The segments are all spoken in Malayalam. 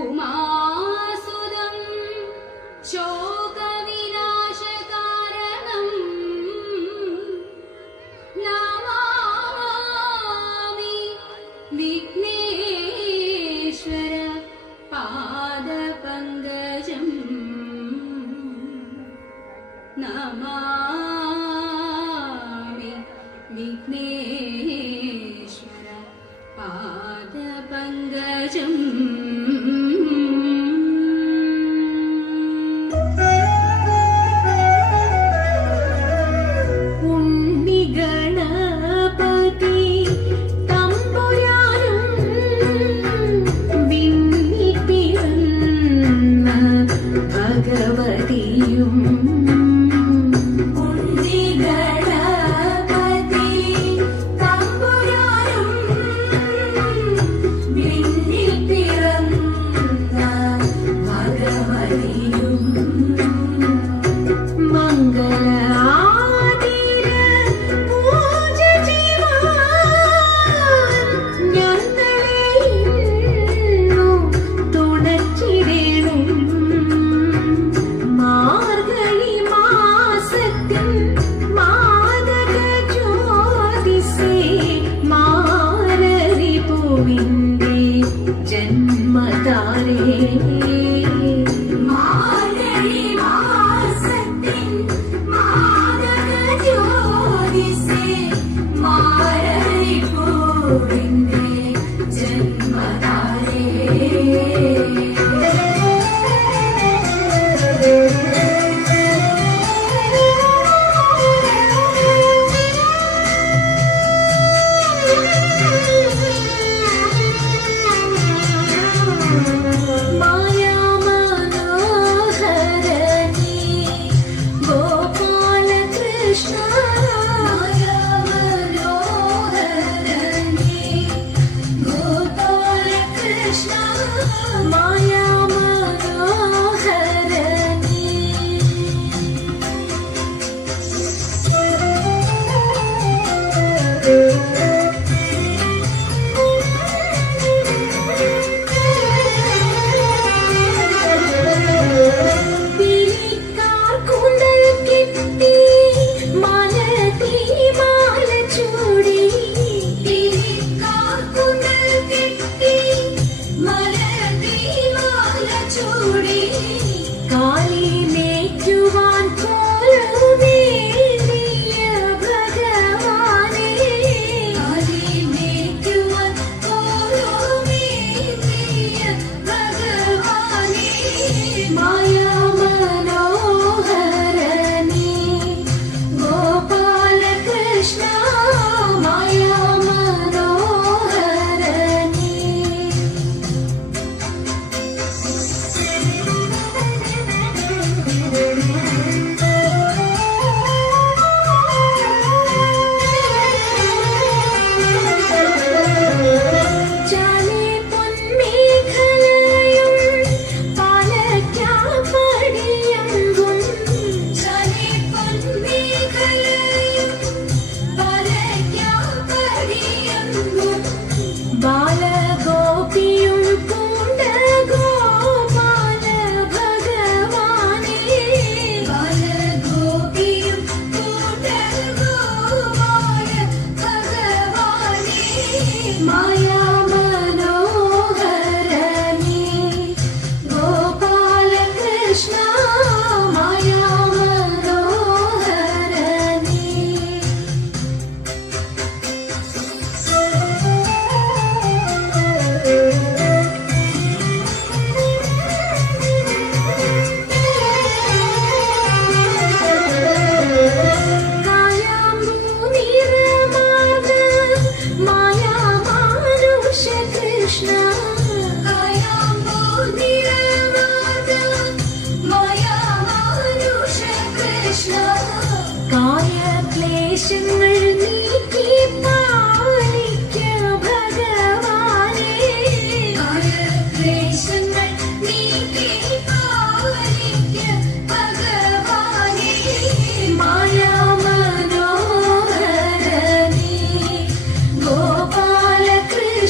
ഉമാസുതം ശോകവിനാശകാരണം നമാമി വിഘ്നേശ്വര പാദപങ്കജം നമാമി വിഘ്നേശ്വര പാദപങ്കജം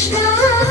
Krishna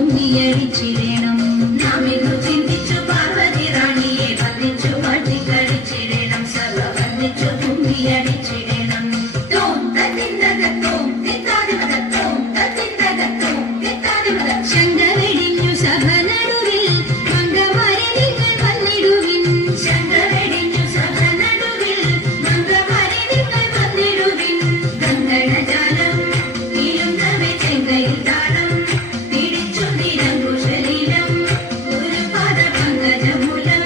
കുമ്മിയടിച്ചിടണം. നാം ഇന്നു ചിന്തിച്ചു പാർവതി റാണിയെ വന്ദിച്ചു വട്ടിക്കളിച്ചിടണം. സഭ വന്ദിച്ചു കുമ്മിയടിച്ചിടണം. തോം തത്തിന്തകത്തോം തിത്താതിമതത്തോം തത്തിന്തകത്തോം തിത്താതിമതം. ശങ്കവെടിഞ്ഞു സഭ നടുവിൽ മംഗമാരെ നിങ്ങൾ വന്നിടുവിൻ. ശങ്കവെടിഞ്ഞു സഭ നടുവിൽ മംഗമാരെ നിങ്ങൾ വന്നിടുവിൻ. ഗംഗണജാലം ഇരുന്നവെ ചെങ്കയിൽ താളം പിടിച്ചു നിരങ്കുശലീലം ഒരു പാദ പങ്കജമൂലം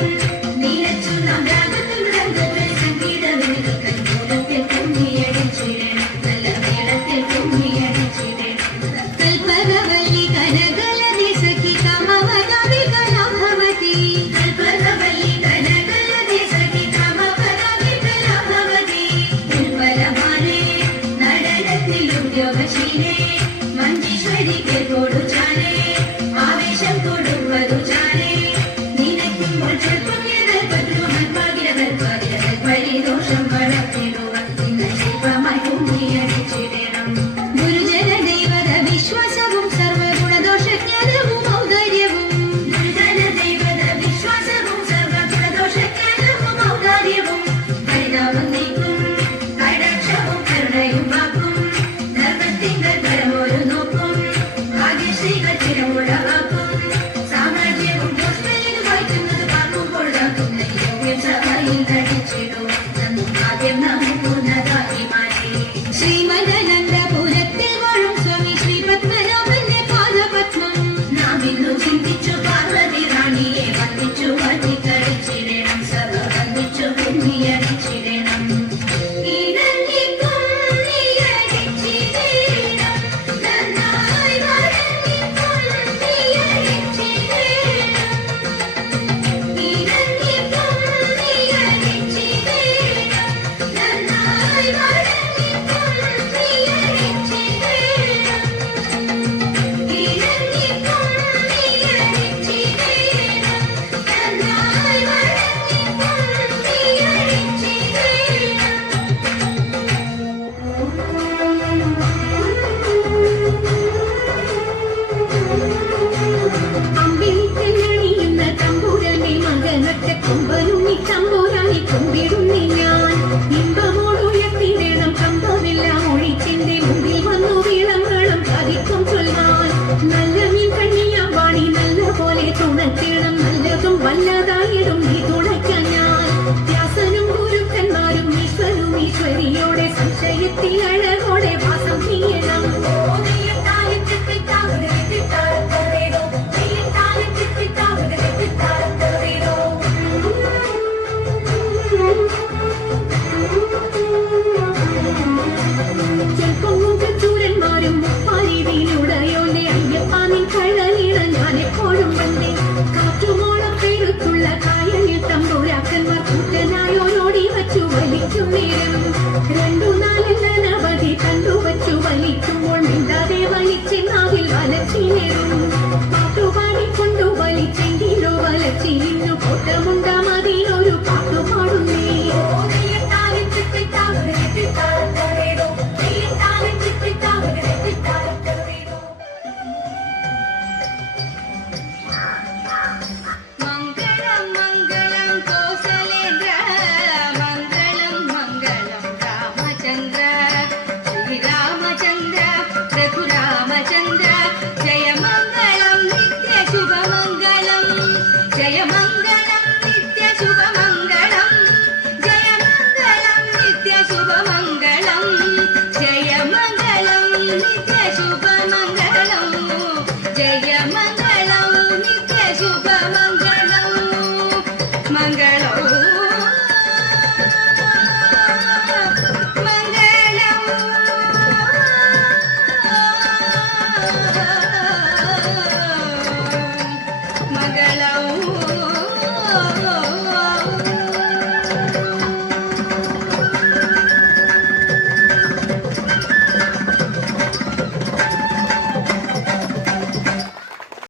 നീരച്ചു നാം രാഗത്തിൽ മൃഗത്തിൽ സംഗീതവേദി കൽപ്പൂരത്തിൽ കുമ്മിയടിച്ചിടണം. നല്ല മേളത്തിൽ കുമ്മിയടിച്ചിടണം. കൽപ്പകവല്ലി കനകലതി സഖി കാമവദാവി കലാഭവതി. കൽപ്പകവല്ലി കനകലതി സഖി കാമവദാവി കലാഭവതി. ഉൽപ്പലമാനേ നടനത്തിൽ ഉദ്യോഗശീലേ മഞ്ചീശ്വരിക്ക് കൊടുചാലേ ആവേശം കൊടുപ്പതു ചാലേ. നിനക്കുമ്പോൾ പരിദോഷം വളർത്തിടുവാൻ നിങ്ങൾ ശില്പമായി കുമ്മിയടിച്ചിടണം. ഗുരുജന ദൈവത വിശ്വാസവും സർവഗുണദോഷജ്ഞാനവും ഔദാര്യവും. ഗുരുജന ദൈവത വിശ്വാസവും സർവഗുണദോഷജ്ഞാനവും ഔദാര്യവും. പരിതാപം നീക്കും കടാക്ഷവും കരുണയും വാക്കും ധർമ്മത്തിങ്കൽ പരമൊരു നോക്കും ഭാഗ്യശ്രീകൾ ചിരമുളവാക്കും. സാമ്രാജ്യവും ദോഷമെന്നു വായിക്കുന്നത് പാർക്കുമ്പോൾ കാക്കും. യോഗ്യം സഭയിൽ നടിച്ചിടും ആദ്യം നമുക്കുന്നതായി മാറി. ശ്രീമദനന്ദപുരത്തിൽ വാഴും സ്വാമി ശ്രീ പത്മനാഭന്റെ പാദപത്മം. നാം ഇന്നു ചിന്തിച്ചു പാർവതി റാണിയെ വന്ദിച്ചു വട്ടിക്കളിച്ചിടണം. സഭ വന്ദിച്ചു കുമ്മിയടിച്ചിടണം. ഇണങ്ങി കുമ്മിയടിച്ചിടണം. നന്നായി വഴങ്ങി കുമ്മിയടിച്ചിടണം. ഇണങ്ങി കുമ്മിയടിച്ചിടണം. നന്നായി വഴങ്ങി കുമ്മിയടിച്ചിടണം. ഇണങ്ങി കുമ്മിയടിച്ചിടണം. നന്നായി വഴങ്ങി കുമ്മിയടിച്ചിടണം. അമ്പിളിക്കണ്ണണിയുന്ന തമ്പുരാനെ മകനൊറ്റ കൊമ്പനുണ്ണി തമ്പുരാനെ കൊമ്പിടുന്നി ഞാൻ. ഇമ്പമോടുയർത്തിടണം കമ്പമെല്ലാം ഒഴിച്ചെന്റെ മുമ്പിൽ വന്നു വിളമ്പണം പതിക്കും ചൊല്ലാൻ. നല്ല മീൻ കണ്ണിയാം വാണി നല്ല പോലെ തുണച്ചിടണം. നല്ലതും വല്ലതായിടും നീ തുണയ്ക്കാൻ ഞാൻ. വ്യാസനും ഗുരുക്കന്മാരും ഈശ്വരും ഈശ്വരിയോടെ സംശയത്തിൽ അഴകോടെ വാസം ചെയ്യണം. ചൂരന്മാരും പരിതിയിലുടയോന്റെ അയ്യപ്പാനിൻ കഴലിട ഞാൻ എപ്പോഴും വന്നേ.